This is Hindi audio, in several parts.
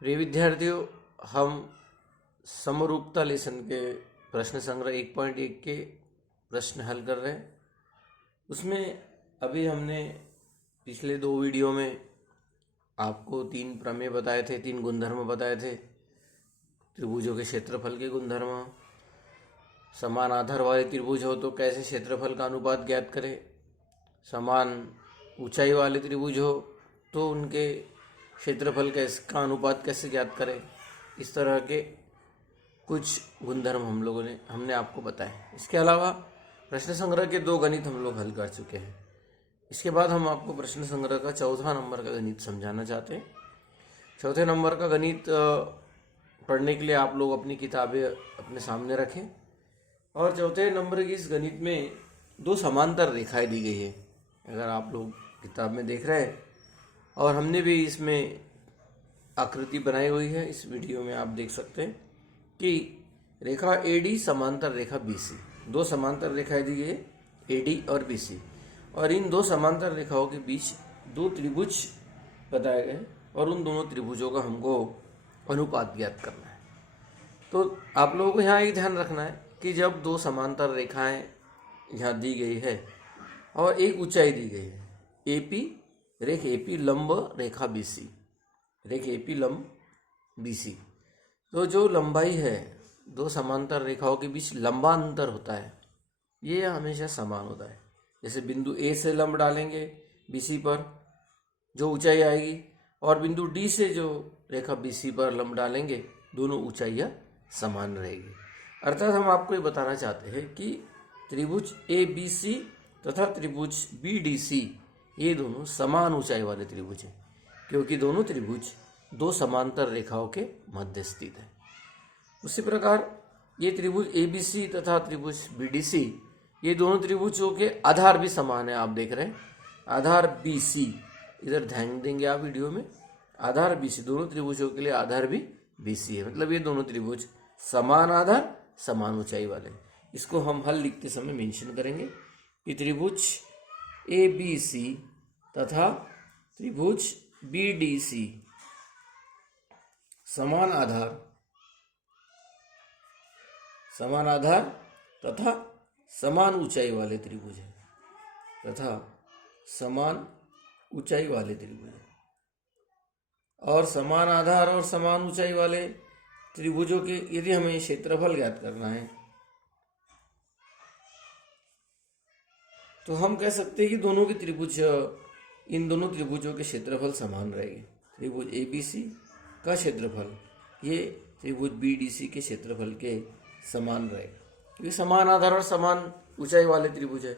प्रिय विद्यार्थियों, हम समरूपता लेसन के प्रश्न संग्रह 1.1 के प्रश्न हल कर रहे हैं। उसमें अभी हमने पिछले 2 वीडियो में आपको 3 प्रमेय बताए थे, 3 गुणधर्म बताए थे। त्रिभुजों के क्षेत्रफल के गुणधर्म, समान आधार वाले त्रिभुज हो तो कैसे क्षेत्रफल का अनुपात ज्ञात करें, समान ऊंचाई वाले त्रिभुज हो तो उनके क्षेत्रफल का अनुपात कैसे ज्ञात करें। इस तरह के कुछ गुणधर्म हमने आपको बताए। इसके अलावा प्रश्न संग्रह के 2 गणित हम लोग हल कर चुके हैं। इसके बाद हम आपको प्रश्न संग्रह का 4था नंबर का गणित समझाना चाहते हैं। 4थे नंबर का गणित पढ़ने के लिए आप लोग अपनी किताबें अपने सामने रखें। और 4थे नंबर की इस गणित में 2 समांतर रेखाएं दी गई है। अगर आप लोग किताब में देख रहे हैं, और हमने भी इसमें आकृति बनाई हुई है, इस वीडियो में आप देख सकते हैं कि रेखा AD समांतर रेखा BC, 2 समांतर रेखाएं दी गई है, AD और BC। और इन 2 समांतर रेखाओं के बीच 2 त्रिभुज बताए गए और उन दोनों त्रिभुजों का हमको अनुपात ज्ञात करना है। तो आप लोगों को यहाँ एक ध्यान रखना है कि जब 2 समांतर रेखाएं यहाँ दी गई है और एक ऊंचाई दी गई है, AP, रेख AP लंब रेखा BC, रेख AP लंब BC, तो जो लंबाई है 2 समांतर रेखाओं के बीच लंबा अंतर होता है, ये हमेशा समान होता है। जैसे बिंदु A से लंब डालेंगे BC पर, जो ऊंचाई आएगी, और बिंदु D से जो रेखा BC पर लंब डालेंगे, दोनों ऊंचाइयाँ समान रहेगी। अर्थात हम आपको ये बताना चाहते हैं कि त्रिभुज ABC तथा त्रिभुज BDC ये दोनों समान ऊंचाई वाले त्रिभुज हैं, क्योंकि दोनों त्रिभुज 2 समांतर रेखाओं के मध्य स्थित है। उसी प्रकार ये त्रिभुज ABC तथा त्रिभुज BDC, ये दोनों त्रिभुजों के आधार भी समान है। आप देख रहे हैं आधार BC, इधर ध्यान देंगे आप वीडियो में, आधार BC, दोनों त्रिभुजों के लिए आधार भी BC है। मतलब ये दोनों त्रिभुज समान आधार समान ऊंचाई वाले। इसको हम हल लिखते समय मेंशन करेंगे कि त्रिभुज ABC तथा त्रिभुज BDC समान आधार तथा समान ऊंचाई वाले त्रिभुज है, और समान आधार और समान ऊंचाई वाले त्रिभुजों के यदि हमें क्षेत्रफल ज्ञात करना है तो हम कह सकते हैं कि इन दोनों त्रिभुजों के क्षेत्रफल समान रहेंगे। त्रिभुज ABC का क्षेत्रफल ये त्रिभुज BDC के क्षेत्रफल के समान रहेगा, क्योंकि समान आधार और समान ऊंचाई वाले त्रिभुज है।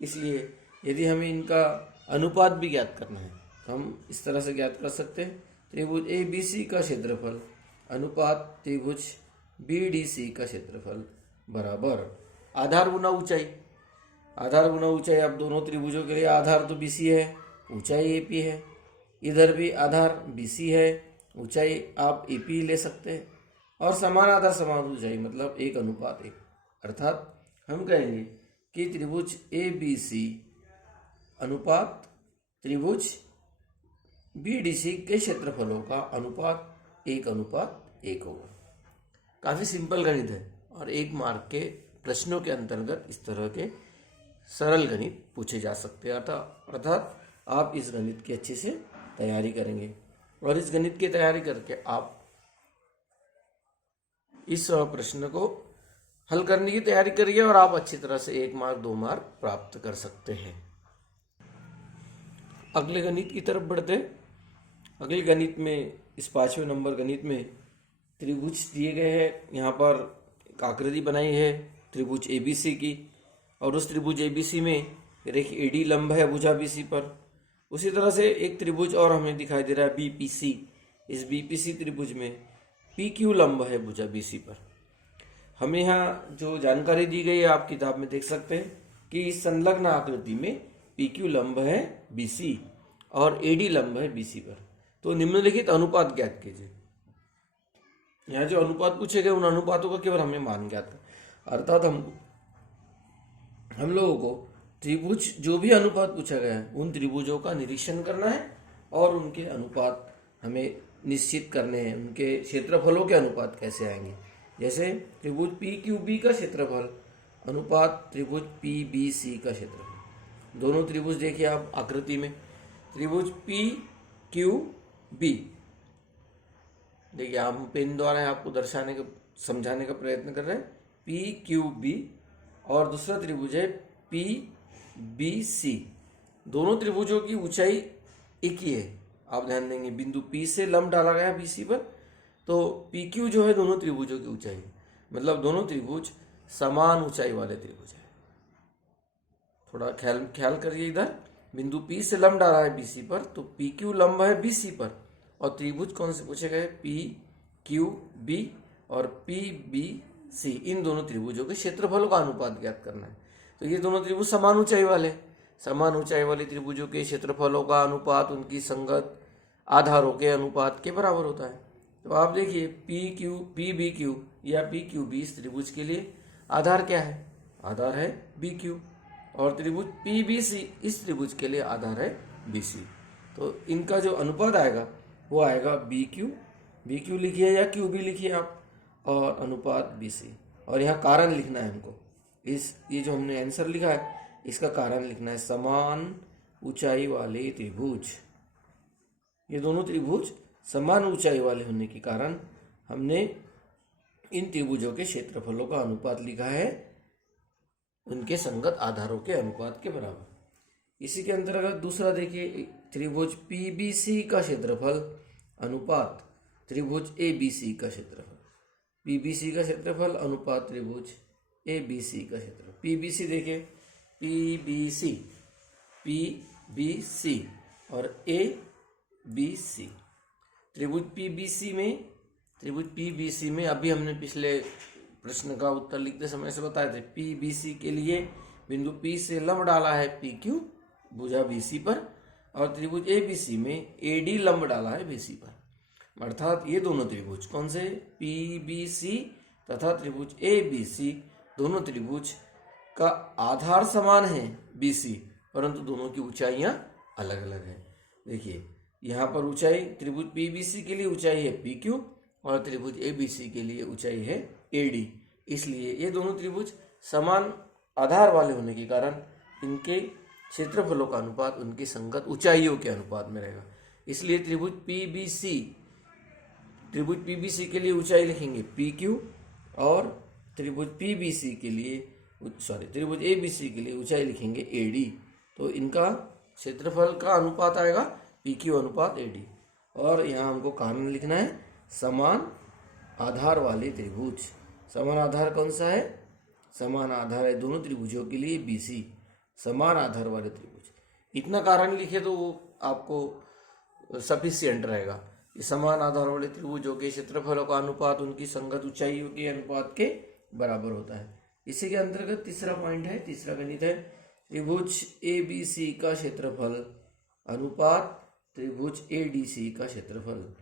इसलिए यदि हमें इनका अनुपात भी ज्ञात करना है तो हम इस तरह से ज्ञात कर सकते हैं, त्रिभुज ABC का क्षेत्रफल अनुपात त्रिभुज BDC का क्षेत्रफल बराबर आधार गुना ऊंचाई। अब दोनों त्रिभुजों के लिए आधार तो BC है, ऊंचाई AP है, इधर भी आधार BC है, ऊंचाई आप AP ले सकते हैं, और समान आधार समान ऊंचाई मतलब 1:1। अर्थात हम कहेंगे कि त्रिभुज ABC अनुपात त्रिभुज BDC के क्षेत्रफलों का अनुपात 1:1 होगा। काफ़ी सिंपल गणित है और 1 मार्क के प्रश्नों के अंतर्गत इस तरह के सरल गणित पूछे जा सकते हैं। अर्थात आप इस गणित की अच्छे से तैयारी करेंगे, और इस गणित की तैयारी करके आप इस प्रश्न को हल करने की तैयारी करिए और आप अच्छी तरह से 1 मार्क 2 मार्क प्राप्त कर सकते हैं। अगले गणित की तरफ बढ़ते हैं। अगले गणित में, इस 5वें नंबर गणित में त्रिभुज दिए गए हैं। यहाँ पर एक आकृति बनाई है त्रिभुज ABC की, और उस त्रिभुज ABC में रेख AD लंब है भुजा BC पर। उसी तरह से एक त्रिभुज और हमें दिखाई दे रहा है BPC। इस BPC त्रिभुज में PQ लंब है भुजा BC पर। हमें यहाँ जो जानकारी दी गई है आप किताब में देख सकते हैं कि इस संलग्न आकृति में PQ लंब है BC और AD लंब है BC पर। तो निम्नलिखित अनुपात ज्ञात कीजिए। यहाँ जो अनुपात पूछे गए उन अनुपातों का केवल हमें मान ज्ञात है। अर्थात हम लोगों को त्रिभुज जो भी अनुपात पूछा गया है उन त्रिभुजों का निरीक्षण करना है और उनके अनुपात हमें निश्चित करने हैं, उनके क्षेत्रफलों के अनुपात कैसे आएंगे। जैसे त्रिभुज पी क्यू बी का क्षेत्रफल अनुपात त्रिभुज पी बी सी का क्षेत्रफल। दोनों त्रिभुज देखिए आप आकृति में, त्रिभुज पी क्यू बी, देखिए हम पेन द्वारा आपको दर्शाने का समझाने का प्रयत्न कर रहे हैं, पी क्यू बी, और दूसरा त्रिभुज है पी बी सी। दोनों त्रिभुजों की ऊंचाई एक ही है। आप ध्यान देंगे बिंदु P से लंब डाला गया बी सी पर, तो पी क्यू जो है दोनों त्रिभुजों की ऊंचाई, मतलब दोनों त्रिभुज समान ऊंचाई वाले त्रिभुज है। थोड़ा ख्याल करिए, इधर बिंदु P से लंब डाला है बी सी पर, तो पी क्यू लंब है बी सी पर, और त्रिभुज कौन से पूछे गए, पी क्यू बी और पी बी सी। इन दोनों त्रिभुजों के क्षेत्रफलों का अनुपात ज्ञात करना है। तो ये दोनों त्रिभुज समान ऊंचाई वाले, समान ऊंचाई वाले त्रिभुजों के क्षेत्रफलों का अनुपात उनकी संगत आधारों के अनुपात के बराबर होता है। तो आप देखिए पी बी क्यू या पी क्यू बी इस त्रिभुज के लिए आधार क्या है, आधार है बी क्यू, और त्रिभुज पी बी सी इस त्रिभुज के लिए आधार है बी सी। तो इनका जो अनुपात आएगा वो आएगा बी क्यू लिखिए या क्यू बी लिखिए आप, और अनुपात बी सी। और यहाँ कारण लिखना है हमको, ये जो हमने आंसर लिखा है इसका कारण लिखना है, समान ऊंचाई वाले त्रिभुज। ये दोनों त्रिभुज समान ऊंचाई वाले होने के कारण हमने इन त्रिभुजों के क्षेत्रफलों का अनुपात लिखा है उनके संगत आधारों के अनुपात के बराबर। इसी के अंतर्गत दूसरा देखिए, त्रिभुज पीबीसी का क्षेत्रफल अनुपात त्रिभुज एबीसी का क्षेत्रफल। पीबीसी का क्षेत्रफल अनुपात त्रिभुज एबीसी का क्षेत्रफल। पीबीसी देखिए, पीबीसी और एबीसी। त्रिभुज पीबीसी में अभी हमने पिछले प्रश्न का उत्तर लिखते समय से बताए थे, पीबीसी के लिए बिंदु P से लंब डाला है PQ भुजा BC पर, और त्रिभुज एबीसी में AD लंब डाला है BC पर। अर्थात ये दोनों त्रिभुज कौन से, PBC तथा त्रिभुज ABC, दोनों त्रिभुज का आधार समान है BC, परंतु दोनों की ऊंचाइयां अलग अलग है। देखिए यहाँ पर ऊंचाई त्रिभुज PBC के लिए ऊंचाई है PQ और त्रिभुज ABC के लिए ऊंचाई है AD। इसलिए ये दोनों त्रिभुज समान आधार वाले होने के कारण इनके क्षेत्रफलों का अनुपात उनकी संगत ऊंचाइयों के अनुपात में रहेगा। इसलिए त्रिभुज PBC के लिए ऊंचाई लिखेंगे PQ और त्रिभुज ABC के लिए त्रिभुज ABC के लिए ऊंचाई लिखेंगे AD। तो इनका क्षेत्रफल का अनुपात आएगा PQ अनुपात AD। और यहाँ हमको कारण लिखना है समान आधार वाले त्रिभुज। समान आधार कौन सा है, समान आधार है दोनों त्रिभुजों के लिए BC, समान आधार वाले त्रिभुज। इतना कारण लिखे तो वो आपको सफिशिएंट रहेगा। समान आधार वाले त्रिभुजों के क्षेत्रफलों का अनुपात उनकी संगत ऊंचाइयों के अनुपात के बराबर होता है। इसी के अंतर्गत तीसरा पॉइंट है, तीसरा गणित है, त्रिभुज ABC का क्षेत्रफल अनुपात त्रिभुज ADC का क्षेत्रफल।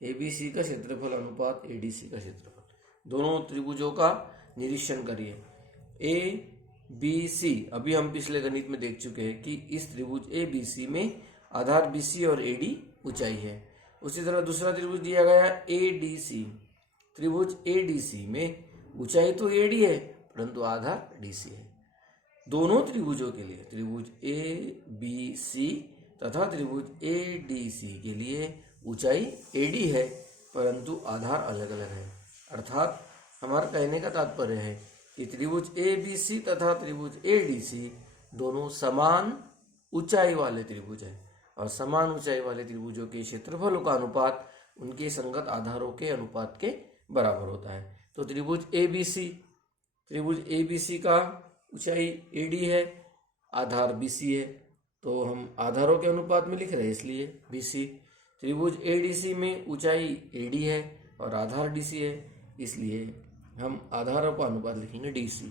ABC का क्षेत्रफल अनुपात ADC का क्षेत्रफल। दोनों त्रिभुजों का निरीक्षण करिए। ABC अभी हम पिछले गणित में देख चुके हैं कि इस त्रिभुज ABC में आधार BC और AD ऊंचाई है। उसी तरह दूसरा त्रिभुज दिया गया ADC। त्रिभुज ADC में ऊंचाई तो AD है परंतु आधार DC है। दोनों त्रिभुजों के लिए त्रिभुज ABC तथा त्रिभुज ADC के लिए ऊंचाई AD है परंतु आधार अलग अलग है। अर्थात हमारा कहने का तात्पर्य है कि त्रिभुज ABC तथा त्रिभुज ADC दोनों समान ऊंचाई वाले त्रिभुज हैं और समान ऊंचाई वाले त्रिभुजों के क्षेत्रफलों का अनुपात उनके संगत आधारों के अनुपात के बराबर होता है। तो त्रिभुज ABC का ऊंचाई AD है, आधार BC है, तो हम आधारों के अनुपात में लिख रहे हैं इसलिए BC। त्रिभुज ADC में ऊंचाई AD है और आधार DC है, इसलिए हम आधारों का अनुपात लिखेंगे DC।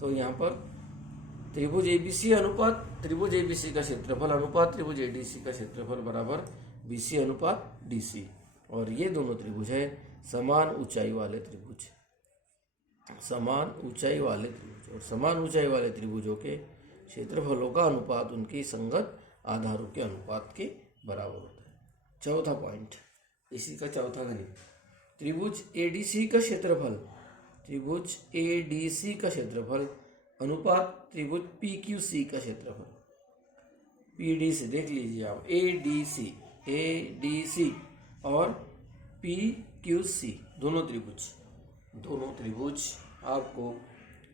तो यहाँ पर त्रिभुज ABC अनुपात त्रिभुज ABC का क्षेत्रफल अनुपात त्रिभुज ADC का क्षेत्रफल बराबर BC अनुपात DC। और ये दोनों त्रिभुज है समान ऊंचाई वाले त्रिभुज, समान ऊंचाई वाले त्रिभुज, और समान ऊंचाई वाले त्रिभुजों के क्षेत्रफलों का अनुपात उनकी संगत आधारों के अनुपात के बराबर होता है। चौथा पॉइंट, इसी का चौथा गणित, त्रिभुज एडीसी का क्षेत्रफल, त्रिभुज एडीसी का क्षेत्रफल अनुपात त्रिभुज पीक्यूसी का क्षेत्रफल। पीडीसी देख लीजिए आप, एडीसी, एडीसी और पीक्यूसी दोनों त्रिभुज आपको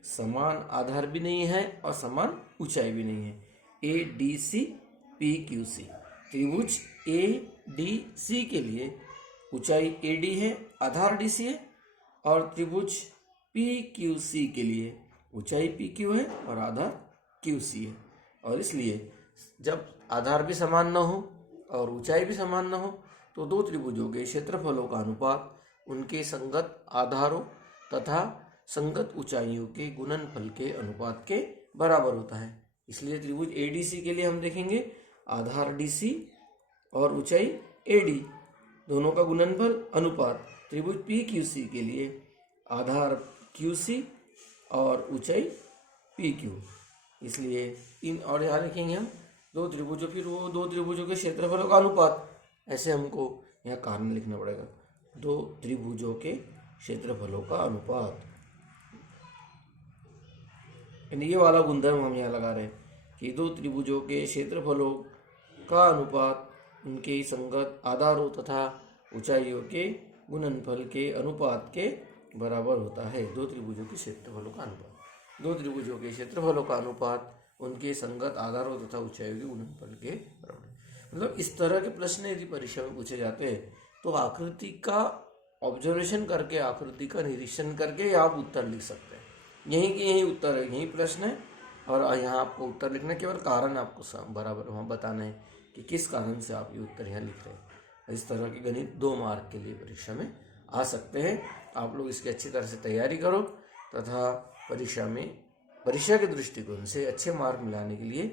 समान आधार भी नहीं है और समान ऊंचाई भी नहीं है। A D C P Q C, त्रिभुज ए डी सी के लिए ऊंचाई ए डी है, आधार डी सी है, और त्रिभुज पी क्यू सी के लिए ऊंचाई पी क्यू है और आधार क्यू सी है। और इसलिए जब आधार भी समान न हो और ऊंचाई भी समान न हो तो दो त्रिभुजों के क्षेत्रफलों का अनुपात उनके संगत आधारों तथा संगत ऊंचाइयों के गुणनफल के अनुपात के बराबर होता है। इसलिए त्रिभुज एडीसी के लिए हम देखेंगे आधार डीसी और ऊंचाई एडी दोनों का गुणनफल अनुपात त्रिभुज पीक्यूसी के लिए आधार क्यूसी और ऊंचाई पीक्यू। इसलिए इन और यहाँ लिखेंगे हम दो त्रिभुजों, फिर वो दो त्रिभुजों के क्षेत्रफलों का अनुपात, ऐसे हमको यहाँ कारण लिखना पड़ेगा, दो त्रिभुजों के क्षेत्रफलों का अनुपात। ये वाला गुणधर्म हम यहाँ लगा रहे हैं कि दो त्रिभुजों के क्षेत्रफलों का अनुपात उनके संगत आधारों तथा ऊंचाइयों के गुणनफल के अनुपात के बराबर होता है। दो त्रिभुजों के क्षेत्रफलों का अनुपात, दो त्रिभुजों के क्षेत्रफलों का अनुपात उनके संगत आधारों तथा ऊंचाइयों के गुणनफल के बराबर। मतलब इस तरह के प्रश्न यदि परीक्षा में पूछे जाते हैं तो आकृति का ऑब्जर्वेशन करके, आकृति का निरीक्षण करके आप उत्तर लिख सकते हैं। यही कि यही उत्तर है, यही प्रश्न है और यहाँ आपको उत्तर लिखना, केवल कारण आपको बराबर वहाँ बताना है कि किस कारण से आप ये उत्तर यहाँ लिख रहे हैं। इस तरह के गणित 2 मार्क के लिए परीक्षा में आ सकते हैं। आप लोग इसकी अच्छी तरह से तैयारी करो तथा परीक्षा के दृष्टिकोण से अच्छे मार्क मिलाने के लिए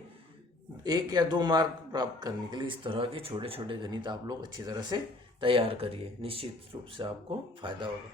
1 या 2 मार्क प्राप्त करने के लिए इस तरह के छोटे छोटे गणित आप लोग अच्छी तरह से तैयार करिए। निश्चित रूप से आपको फायदा होगा।